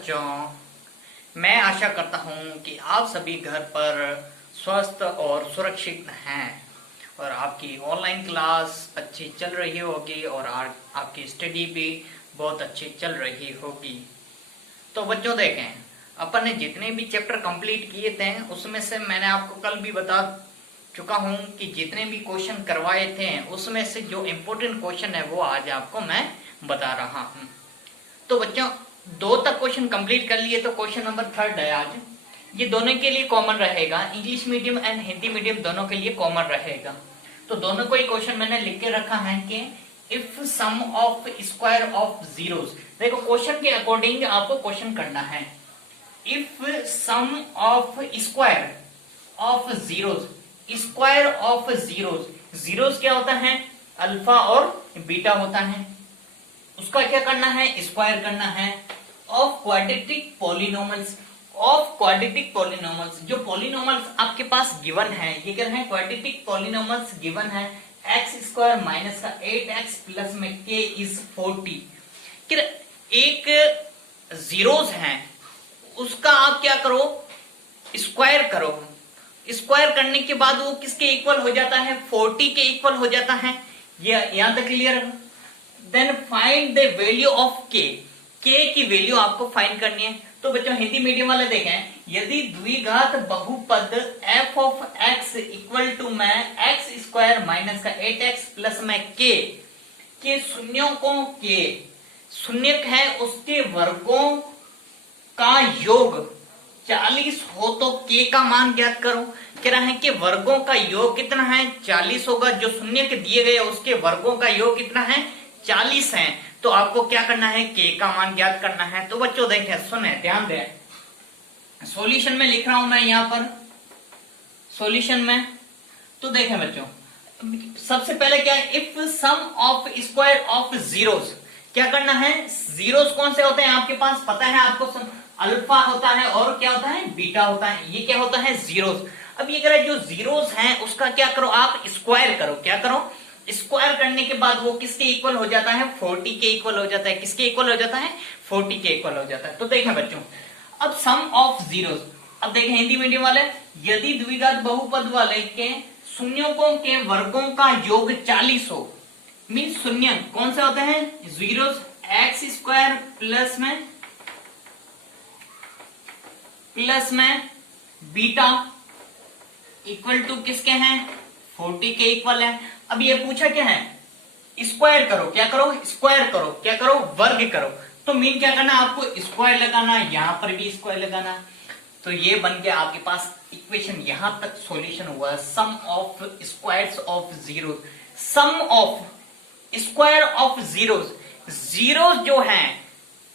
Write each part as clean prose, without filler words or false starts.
बच्चों, मैं आशा करता हूँ कि आप सभी घर पर स्वस्थ और सुरक्षित हैं और आपकी ऑनलाइन क्लास अच्छी चल रही होगी और आपकी स्टडी भी बहुत अच्छी चल रही होगी। तो बच्चों देखें, अपन ने जितने भी चैप्टर कंप्लीट किए थे उसमें से मैंने आपको कल भी बता चुका हूँ कि जितने भी क्वेश्चन करवाए थे उसमें से जो इम्पोर्टेंट क्वेश्चन है वो आज आपको मैं बता रहा हूँ। तो बच्चों, दो तक क्वेश्चन कंप्लीट कर लिए, तो क्वेश्चन नंबर 3 है आज। ये दोनों के लिए कॉमन रहेगा, English medium and Hindi medium दोनों के लिए कॉमन रहेगा। तो दोनों को ही क्वेश्चन मैंने लिख के रखा है कि if sum of square of zeros. देखो, क्वेश्चन के अकॉर्डिंग आपको क्वेश्चन करना है। If sum of square of zeros, square of zeros, zeros क्या होता है? अल्फा और बीटा होता है। उसका क्या करना है? स्क्वायर करना है। Of quadratic polynomials, of quadratic polynomials, जो पॉलिनोमल्स आपके पास गिवन है, ये क्या है? क्वाड्रेटिक पॉलिनोमल्स गिवन है। एक्स स्क्वायर माइनस का 8x प्लस में k इज 40। एक जीरोस है, उसका आप क्या करो? स्क्वायर करो। स्क्वायर करने के बाद वो किसके इक्वल हो जाता है? 40 के इक्वल हो जाता है। ये यहां तक क्लियर है? Then find the value of k, k की वैल्यू आपको फाइंड करनी है। तो बच्चों, हिंदी मीडियम वाले देखें, यदि द्विघात बहुपद f of x equal to में एक्स स्क्वायर माइनस का 8x प्लस में k के शून्यों को k शून्य है उसके वर्गों का योग 40 हो तो k का मान ज्ञात करो। कह रहा है कि वर्गों का योग कितना है? 40 होगा। जो शून्य के दिए गए उसके वर्गों का योग कितना है? 40 है। तो आपको क्या करना है? k का मान ज्ञात करना है। तो बच्चों देखें, सुने, ध्यान दें, सॉल्यूशन में लिख रहा हूं मैं यहां पर, सॉल्यूशन में। तो देखें बच्चों, सबसे पहले क्या है? If sum of square of zeros, क्या करना है? जीरोस कौन से होते हैं आपके पास पता है आपको? अल्फा होता है और क्या होता है? बीटा होता है। ये क्या होता है? जीरोस। अब ये जो जीरोस हैं उसका क्या करो? आप स्क्वायर करो। क्या करो? स्क्वायर करने के बाद वो किसके इक्वल हो जाता है? 40 के इक्वल हो जाता है। किसके इक्वल हो जाता है? 40 के इक्वल हो जाता है। तो देखें बच्चों, अब सम ऑफ जीरोस, अब देखें हिंदी मीडियम वाले, यदि द्विघात बहुपद वाले के शून्यों के वर्गों का योग 40 हो, मीन शून्य कौन से होते हैं? जीरोस। एक्स स्क्वायर प्लस में बीटा इक्वल टू किसके हैं? 40 के इक्वल है। अब ये पूछा क्या है? स्क्वायर करो। क्या करो? स्क्वायर करो। क्या करो? वर्ग करो। तो मीन क्या करना? आपको स्क्वायर लगाना, यहां पर भी स्क्वायर लगाना। तो ये बन गया आपके पास इक्वेशन। यहां तक सॉल्यूशन हुआ। Sum of squares of zero, sum of square of zeros, zeros जो है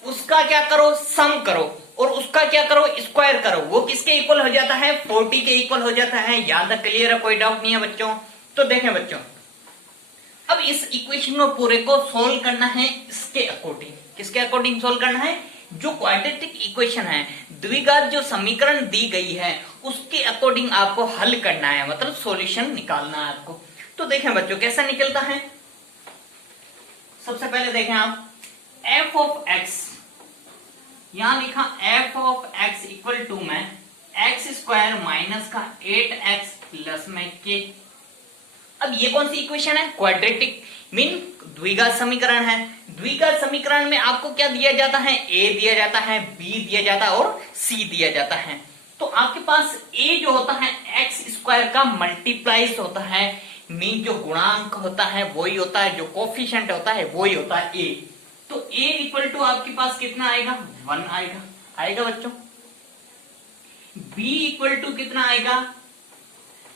उसका क्या करो? सम करो और उसका क्या करो? स्क्वायर करो। वो किसके इक्वल हो जाता है? 40 के इक्वल हो जाता है। याद तक क्लियर है? कोई डाउट नहीं है बच्चों? तो देखें बच्चों, अब इस इक्वेशन को पूरे को सोल्व करना है इसके अकॉर्डिंग। किसके अकॉर्डिंग सोल्व करना है? जो क्वाड्रेटिक इक्वेशन है, द्विघात जो समीकरण दी गई है उसके अकॉर्डिंग आपको हल करना है, मतलब सॉल्यूशन निकालना है आपको। तो देखें बच्चों, कैसा निकलता है? सबसे पहले देखें आप, f ऑफ x, यहां लिखा f of x equal to में एक्स स्क्वायर माइनस का 8x प्लस में k। अब ये कौन सी इक्वेशन है? क्वाड्रेटिक, मीन द्विघात समीकरण है। द्विघात समीकरण में आपको क्या दिया जाता है? a दिया जाता है, b दिया जाता है और c दिया जाता है। तो आपके पास a जो होता है एक्स स्क्वायर का मल्टीप्लाइज होता है, मीन जो गुणांक होता है वही होता है, जो कोफिशिएंट होता है वही होता है a। तो a इक्वल टू आपके पास कितना आएगा? 1 आएगा। आएगा बच्चों। b इक्वल टू कितना आएगा?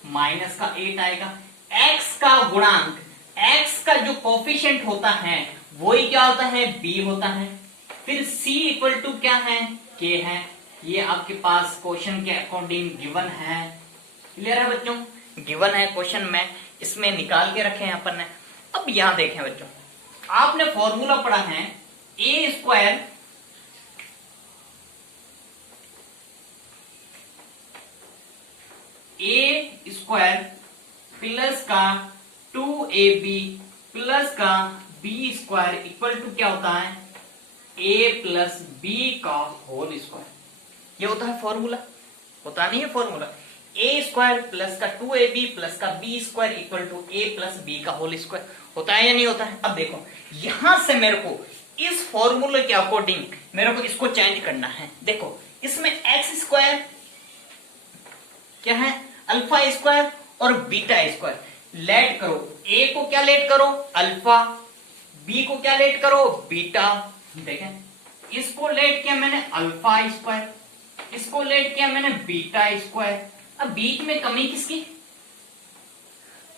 माइनस का 8 आएगा। x का गुणांक, x का जो कोफिशिएंट होता है वही क्या होता है? b होता है। फिर c इक्वल टू क्या है? k है। ये आपके पास क्वेश्चन के अकॉर्डिंग गिवन है। क्लियर है बच्चों? गिवन है क्वेश्चन में, इसमें निकाल के रखे हैं अपन ने। अब यहां देखें बच्चों, आपने फॉर्मूला पढ़ा है ए स्क्वायर प्लस का 2ab प्लस का बी स्क्वायर इक्वल टू क्या होता है? ए प्लस बी का होल स्क्वायर। ये होता है फॉर्मूला, होता नहीं है फॉर्मूला, ए स्क्वायर प्लस का 2ab प्लस का b square equal to a plus b का होल स्क्वायर। होता है या नहीं होता है? अब देखो यहां से मेरे को इस फॉर्मूले के अकॉर्डिंग मेरे को इसको चेंज करना है। देखो इसमें एक्स स्क्वायर क्या है, अल्फा स्क्वायर और बीटा स्क्वायर। लेट करो, ए को क्या लेट करो, अल्फा, बी को क्या लेट करो, बीटा। देखें इसको लेट किया मैंने अल्फा स्क्वायर, इसको लेट किया मैंने बीटा स्क्वायर। अब बीच में कमी किसकी,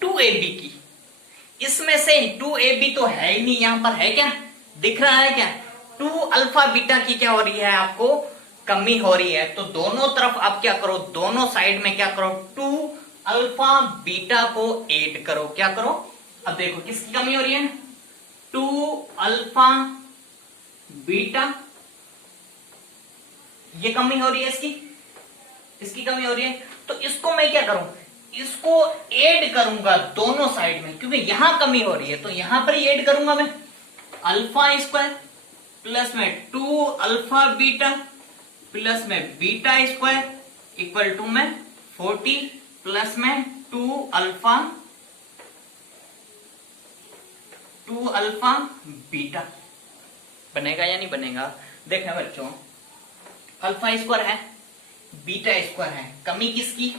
2ab की। इसमें से 2ab तो है ही नहीं, यहां पर है क्या, दिख रहा है क्या, 2 अल्फा बीटा की क्या हो रही है, आपको कमी हो रही है। तो दोनों तरफ आप क्या करो, दोनों साइड में क्या करो, 2 अल्फा बीटा को ऐड करो। क्या करो, अब देखो किसकी कमी हो रही है, 2 अल्फा बीटा, ये कमी हो रही है इसकी कमी हो रही है। तो इसको मैं क्या करूं, इसको ऐड करूंगा दोनों साइड में, क्योंकि यहां कमी हो रही है तो यहां पर ही ऐड करूंगा मैं। अल्फा स्क्वायर प्लस में 2 अल्फा बीटा प्लस में बीटा स्क्वायर इक्वल टू में 40 प्लस में 2 अल्फा बीटा। बनेगा या नहीं बनेगा? देखें बच्चों, अल्फा स्क्वायर है, बीटा स्क्वायर है, कमी किसकी,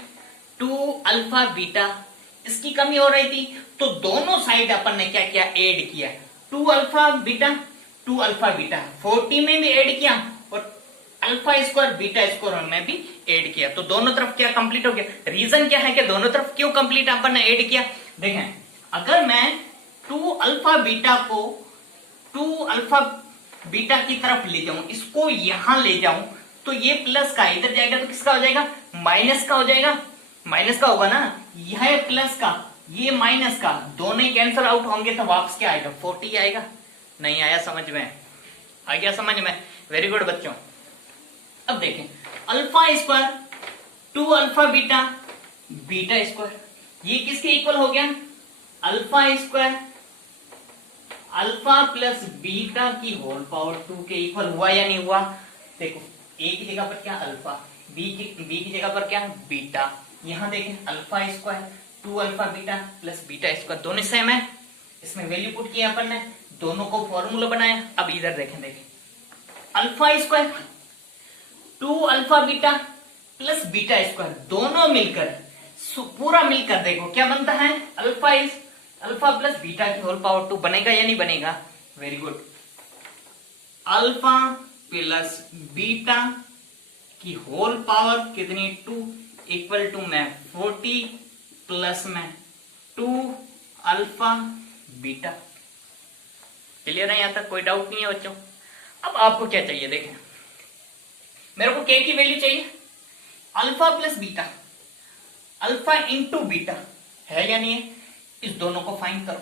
2 अल्फा बीटा, इसकी कमी हो रही थी तो दोनों साइड अपन ने क्या किया, ऐड किया। 2 अल्फा बीटा 2 अल्फा बीटा 40 में भी ऐड किया और अल्फा स्क्वायर बीटा स्क्वायर में भी ऐड किया, तो दोनों तरफ क्या कंप्लीट हो गया। रीजन क्या है कि दोनों तरफ क्यों कंप्लीट अपन ने ऐड किया। देखें अगर मैं 2 अल्फा बीटा को 2 अल्फा बीटा की तरफ ले जाऊं, इसको यहां ले जाऊं, तो ये प्लस का इधर जाएगा तो किसका हो जाएगा, माइनस का हो जाएगा, माइनस का होगा ना, यह प्लस का ये माइनस का, दोनों ही कैंसिल आउट होंगे तो वापस क्या आएगा, 40 आएगा। नहीं आया समझ में, आ गया समझ में, वेरी गुड बच्चों। अब देखें alpha square 2 alpha beta beta square, ये किसके इक्वल हो गया, alpha square alpha plus beta की होल पावर 2 के इक्वल हुआ या नहीं हुआ। देखो ए की जगह पर क्या अल्फा, बी की जगह पर क्या बीटा। यहां देखें alpha square 2 alpha beta plus beta square दोनों सेम है, इसमें वैल्यू पुट किया अपन ने, दोनों को फॉर्मूला बनाया। अब इधर देखें alpha square 2 alpha beta plus beta square दोनों मिलकर पूरा मिलकर देखो क्या बनता है, अल्फा प्लस बीटा की होल पावर 2 बनेगा या नहीं बनेगा। Very good, alpha plus beta की होल पावर कितनी 2 इक्वल टू में 40 प्लस में 2 अल्फा बीटा। क्लियर है, यहां तक कोई डाउट नहीं है बच्चों। अब आपको क्या चाहिए, देखें मेरे को के की वैल्यू चाहिए, alpha plus beta, alpha into beta है या नहीं है, इस दोनों को फाइंड करो।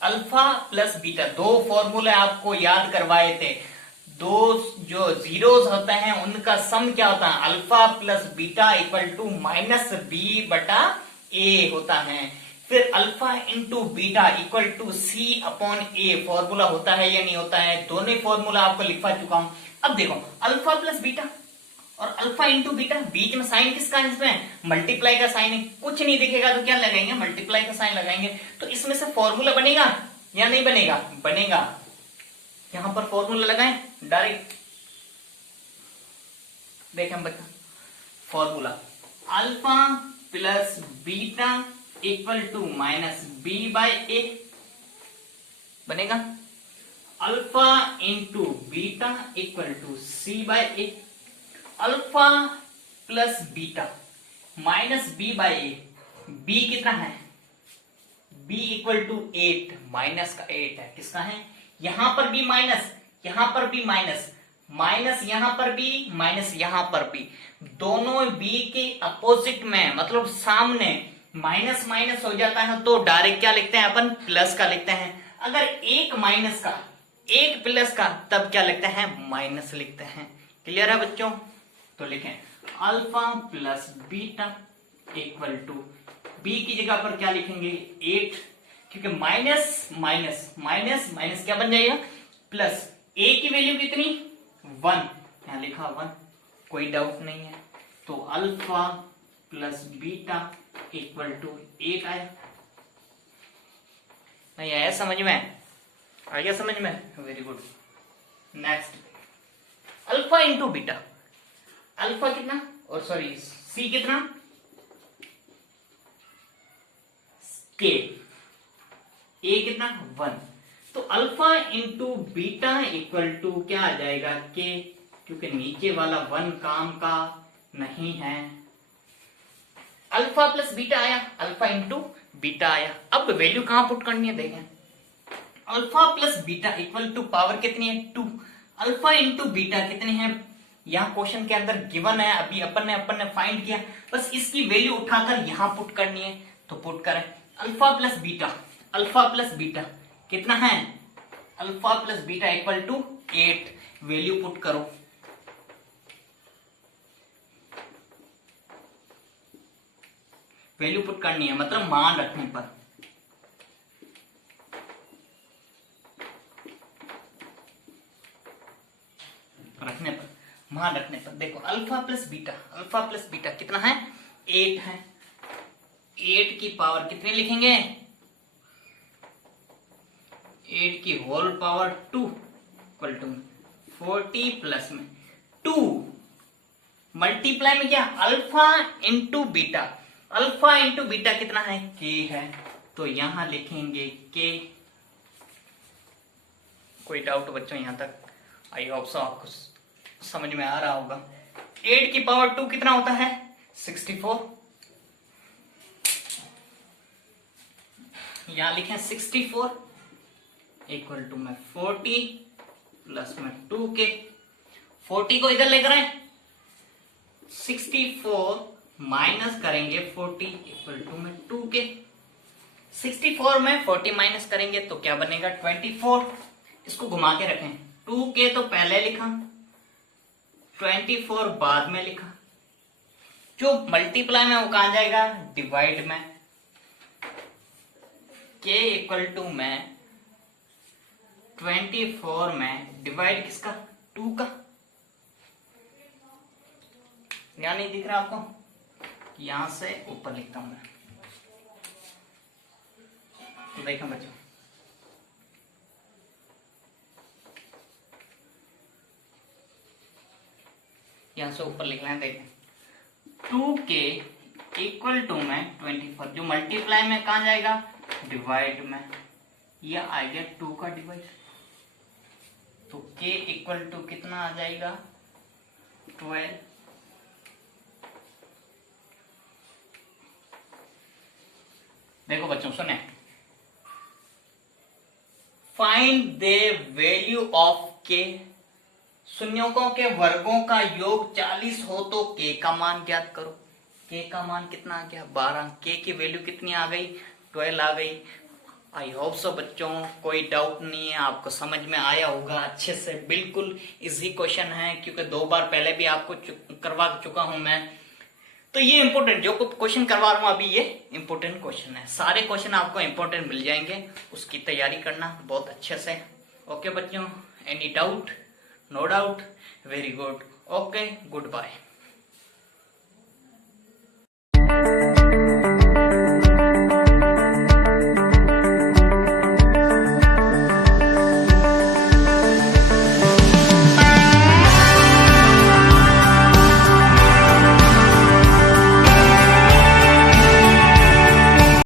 अल्फा प्लस बीटा, दो फॉर्मूले आपको याद करवाए थे, दो जो जीरोस होते हैं उनका सम क्या होता है, alpha plus beta equal to minus b बटा ए होता है। फिर alpha into beta equal to c upon a formula होता है या नहीं होता है, दोनों फॉर्मूला आपको लिखवा चुका हूं। अब देखो अल्फा प्लस बीटा और अल्फा इंटू बीटा, बीच में साइन किसका है, इसमें मल्टीप्लाई का साइन है, कुछ नहीं दिखेगा तो क्या लगाएंगे, मल्टीप्लाई का साइन लगाएंगे। तो इसमें से फॉर्मूला बनेगा या नहीं बनेगा, बनेगा। यहां पर फॉर्मूला लगाएं डायरेक्ट, देखें बच्चा formula alpha plus beta equal to minus B by A बनेगा, alpha into beta equal to C by A, alpha plus beta minus B by A, B कितना है, बी इक्वल टू 8, माइनस का 8 है, किसका है, यहां पर भी माइनस, यहां पर भी माइनस, माइनस यहां पर भी माइनस यहां पर भी, दोनों बी के अपोजिट में मतलब सामने माइनस माइनस हो जाता है तो डायरेक्ट क्या लिखते हैं अपन, प्लस का लिखते हैं। अगर एक माइनस का एक प्लस का तब क्या लिखते हैं, माइनस लिखते हैं। क्लियर है बच्चों, तो लिखें alpha plus beta equal to, b की जगह पर क्या लिखेंगे 8, क्योंकि माइनस माइनस माइनस माइनस क्या बन जाएगा, प्लस, ए की वैल्यू कितनी 1, यहां लिखा 1, कोई डाउट नहीं है। तो alpha plus beta equal to 8 आया। नहीं आया समझ में? आ गया समझ में? Very good. Next alpha into beta, alpha कितना और सॉरी सी कितना के, ए कितना 1, तो alpha into beta equal to क्या आ जाएगा के, क्योंकि नीचे वाला 1 काम का नहीं है। अल्फा प्लस बीटा आया, अल्फा इंटू बीटा आया। अब वैल्यू कहां पुट करनी है देखें, alpha plus beta equal to power कितनी है 2, अल्फा इंटू बीटा कितने हैं यहाँ क्वेश्चन के अंदर गिवन है, अभी अपन ने फाइंड किया, बस इसकी वैल्यू उठाकर यहां पुट करनी है। तो पुट करें alpha plus beta, alpha plus beta कितना है, alpha plus beta equal to 8, value put करो। वैल्यू पुट करनी है मतलब मान रखने पर, मान रखने पर देखो alpha plus beta, alpha plus beta कितना है 8 है, 8 की पावर कितनी लिखेंगे 8 की whole power 2 equal to 40 plus में 2 मल्टीप्लाई में क्या alpha into beta, alpha into beta कितना है के है, तो यहां लिखेंगे के। कोई डाउट बच्चों यहां तक? आई होप सो आपको समझ में आ रहा होगा। 8 की पावर 2 कितना होता है 64, यहां लिखें 64 इक्वल टू में 40 प्लस में 2 के, 40 को इधर लेकर आए 64 माइनस करेंगे 40 इक्वल टू में 2 के, 64 में 40 माइनस करेंगे तो क्या बनेगा 24, इसको घुमा के रखें 2 के तो पहले लिखा 24 बाद में लिखा, जो मल्टीप्लाई में वो कहां जाएगा डिवाइड में, के इक्वल टू में 24 में डिवाइड किसका 2 का, या नहीं दिख रहा आपको, यहां से ऊपर लिखता हूं मैं, तो देखो बच्चों यहां से ऊपर लिखना है, देखें 2 के इक्वल टू में 24, जो मल्टीप्लाई में कहां जाएगा डिवाइड में, यह आ गया 2 का डिवाइड, तो के इक्वल टू कितना आ जाएगा 12। देखो बच्चों सुने, फाइंड द वैल्यू ऑफ के, शून्यों के वर्गों का योग 40 हो तो के का मान ज्ञात करो। के का मान कितना आ गया 12, के की वैल्यू कितनी आ गई 12 आ गई। आई होप सो बच्चों कोई डाउट नहीं है, आपको समझ में आया होगा अच्छे से, बिल्कुल इजी क्वेश्चन है, क्योंकि 2 बार पहले भी आपको करवा चुका हूं मैं। तो ये इंपॉर्टेंट जो क्वेश्चन करवा रहा हूं अभी, ये इंपॉर्टेंट क्वेश्चन है, सारे क्वेश्चन आपको इंपॉर्टेंट मिल जाएंगे, उसकी तैयारी करना बहुत अच्छे से। ओके बच्चों, any doubt? No doubt, very good, okay, good bye.